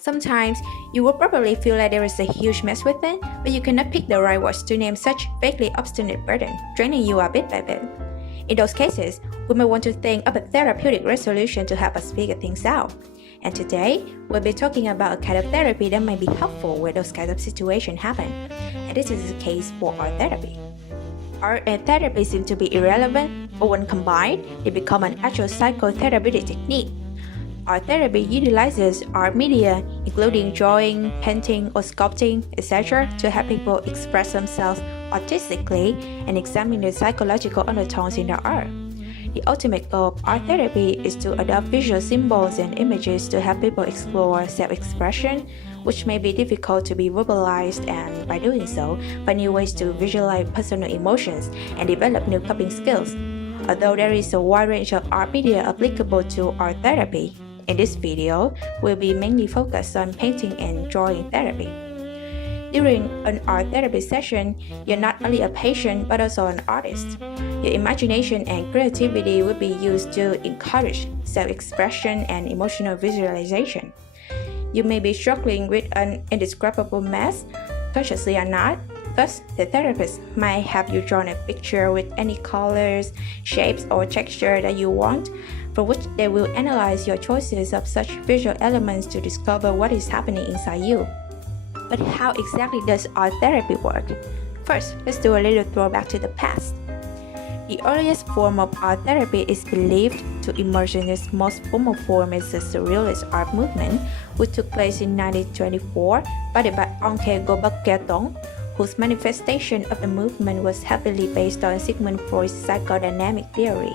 Sometimes, you will probably feel like there is a huge mess within, but you cannot pick the right words to name such vaguely obstinate burden, draining you a bit by bit. In those cases, we may want to think of a therapeutic resolution to help us figure things out. And today, we'll be talking about a kind of therapy that might be helpful where those kinds of situations happen. And this is the case for Arr Therapy. Art and therapy seem to be irrelevant, but when combined, they become an actual psychotherapeutic technique. Art therapy utilizes art media, including drawing, painting, or sculpting, etc., to help people express themselves artistically and examine the psychological undertones in their art. The ultimate goal of art therapy is to adopt visual symbols and images to help people explore self-expression, which may be difficult to be verbalized, and by doing so, find new ways to visualize personal emotions and develop new coping skills. Although there is a wide range of art media applicable to art therapy, in this video, we'll be mainly focused on painting and drawing therapy. During an art therapy session, you're not only a patient but also an artist. Your imagination and creativity will be used to encourage self-expression and emotional visualization. You may be struggling with an indescribable mess, consciously or not. Thus, the therapist might have you draw a picture with any colors, shapes, or texture that you want, for which they will analyze your choices of such visual elements to discover what is happening inside you. But how exactly does art therapy work? First, let's do a little throwback to the past. The earliest form of art therapy is believed to emerge in its most formal form as the Surrealist art movement, which took place in 1924, founded by Arr Therapy, whose manifestation of the movement was heavily based on Sigmund Freud's psychodynamic theory.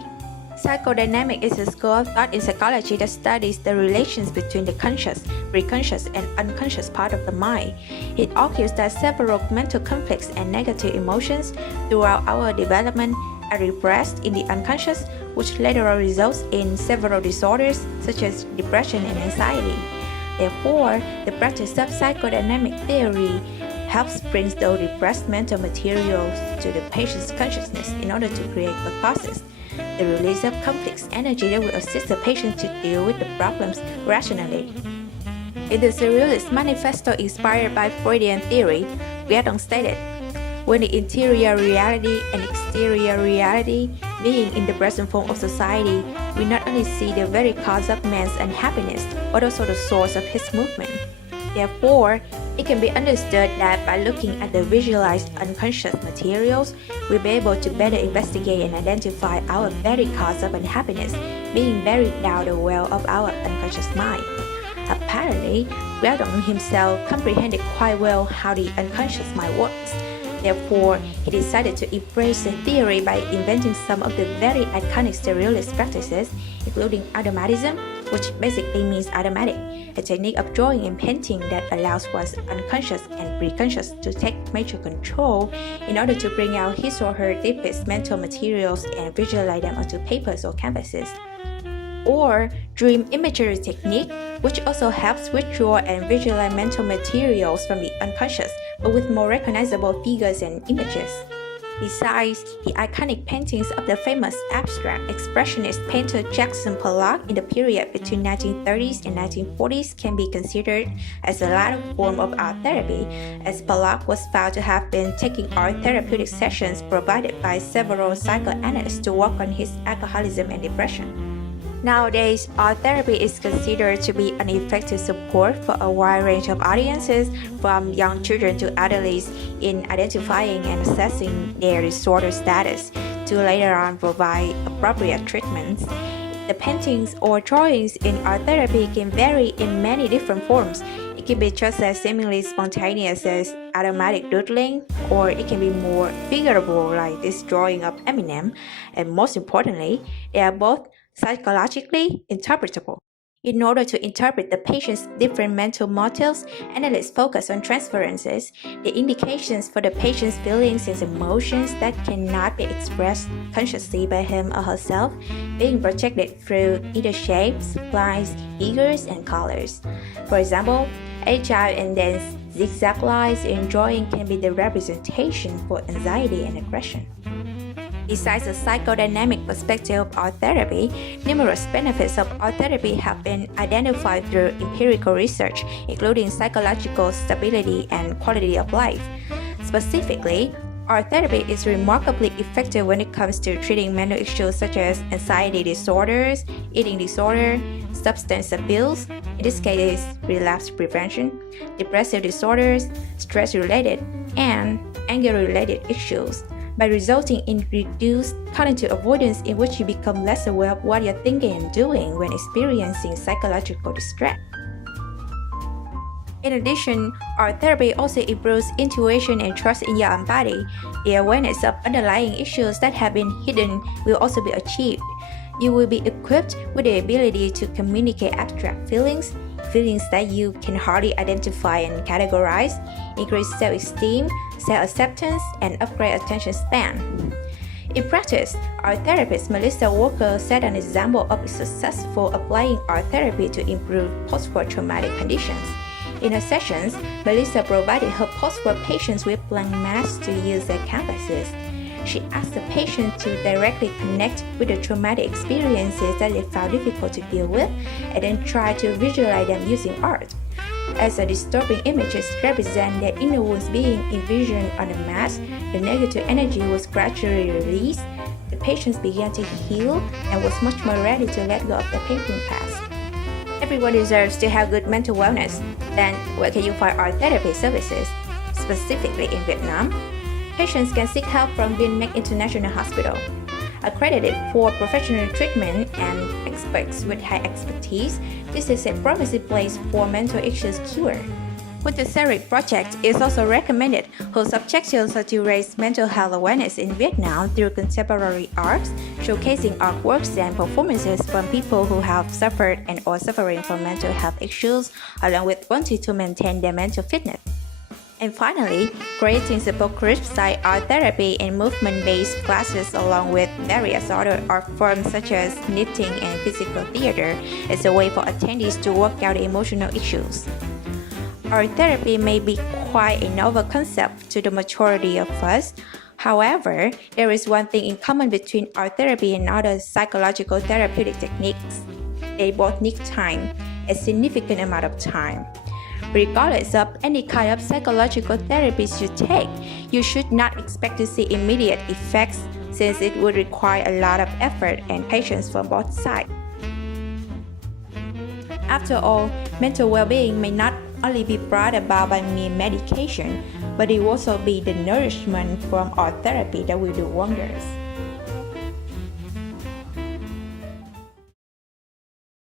Psychodynamic is a school of thought in psychology that studies the relations between the conscious, preconscious, and unconscious part of the mind. It argues that several mental conflicts and negative emotions throughout our development are repressed in the unconscious, which later results in several disorders such as depression and anxiety. Therefore, the practice of psychodynamic theory helps bring those repressed mental materials to the patient's consciousness in order to create catharsis, the release of complex energy that will assist the patient to deal with the problems rationally. In the Surrealist manifesto inspired by Freudian theory, Therapy stated, "When the interior reality and exterior reality, being in the present form of society, we not only see the very cause of man's unhappiness, but also the source of his movement. Therefore, it can be understood that by looking at the visualized unconscious materials, we'll be able to better investigate and identify our very cause of unhappiness being buried down the well of our unconscious mind." Apparently, Therapy himself comprehended quite well how the unconscious mind works. Therefore, he decided to embrace the theory by inventing some of the very iconic Surrealist practices, including automatism, which basically means automatic, a technique of drawing and painting that allows one's unconscious and preconscious to take major control in order to bring out his or her deepest mental materials and visualize them onto papers or canvases. Or dream imagery technique, which also helps withdraw and visualize mental materials from the unconscious, but with more recognizable figures and images. Besides, the iconic paintings of the famous abstract expressionist painter Jackson Pollock in the period between 1930s and 1940s can be considered as a latter form of art therapy, as Pollock was found to have been taking art therapeutic sessions provided by several psychoanalysts to work on his alcoholism and depression. Nowadays, art therapy is considered to be an effective support for a wide range of audiences, from young children to adults, in identifying and assessing their disorder status, to later on provide appropriate treatments. The paintings or drawings in art therapy can vary in many different forms. It can be just as seemingly spontaneous as automatic doodling, or it can be more figurable like this drawing of Eminem, and most importantly, they are both psychologically interpretable. In order to interpret the patient's different mental motives, analysts focus on transferences, the indications for the patient's feelings and emotions that cannot be expressed consciously by him or herself, being projected through either shapes, lines, figures, and colors. For example, agile and dense zigzag lines in drawing can be the representation for anxiety and aggression. Besides the psychodynamic perspective of art therapy, numerous benefits of art therapy have been identified through empirical research, including psychological stability and quality of life. Specifically, art therapy is remarkably effective when it comes to treating mental issues such as anxiety disorders, eating disorder, substance abuse, in this case relapse prevention, depressive disorders, stress-related, and anger-related issues, by resulting in reduced cognitive avoidance in which you become less aware of what you're thinking and doing when experiencing psychological distress. In addition, art therapy also improves intuition and trust in your own body. The awareness of underlying issues that have been hidden will also be achieved. You will be equipped with the ability to communicate abstract feelings that you can hardly identify and categorize, increase self-esteem, self-acceptance, and upgrade attention span. In practice, art therapist Melissa Walker set an example of successful applying art therapy to improve post-war traumatic conditions. In her sessions, Melissa provided her post-war patients with blank masks to use as canvases. She asked the patient to directly connect with the traumatic experiences that they found difficult to deal with, and then try to visualize them using art. As the disturbing images represent their inner wounds being envisioned on the mask, the negative energy was gradually released. The patients began to heal and was much more ready to let go of their painful past. Everyone deserves to have good mental wellness. Then, where can you find art therapy services? Specifically in Vietnam, patients can seek help from Viên Mec International Hospital, accredited for professional treatment and experts with high expertise. This is a promising place for mental issues cure. With the Therapy Project is also recommended, whose objectives are to raise mental health awareness in Vietnam through contemporary arts, showcasing artworks and performances from people who have suffered and or suffering from mental health issues, along with wanting to maintain their mental fitness. And finally, creating support groups like art therapy and movement-based classes along with various other art forms such as knitting and physical theater is a way for attendees to work out emotional issues. Art therapy may be quite a novel concept to the majority of us. However, there is one thing in common between art therapy and other psychological therapeutic techniques. They both need time, a significant amount of time. Regardless of any kind of psychological therapies you take, you should not expect to see immediate effects since it would require a lot of effort and patience from both sides. After all, mental well-being may not only be brought about by mere medication, but it will also be the nourishment from art therapy that will do wonders.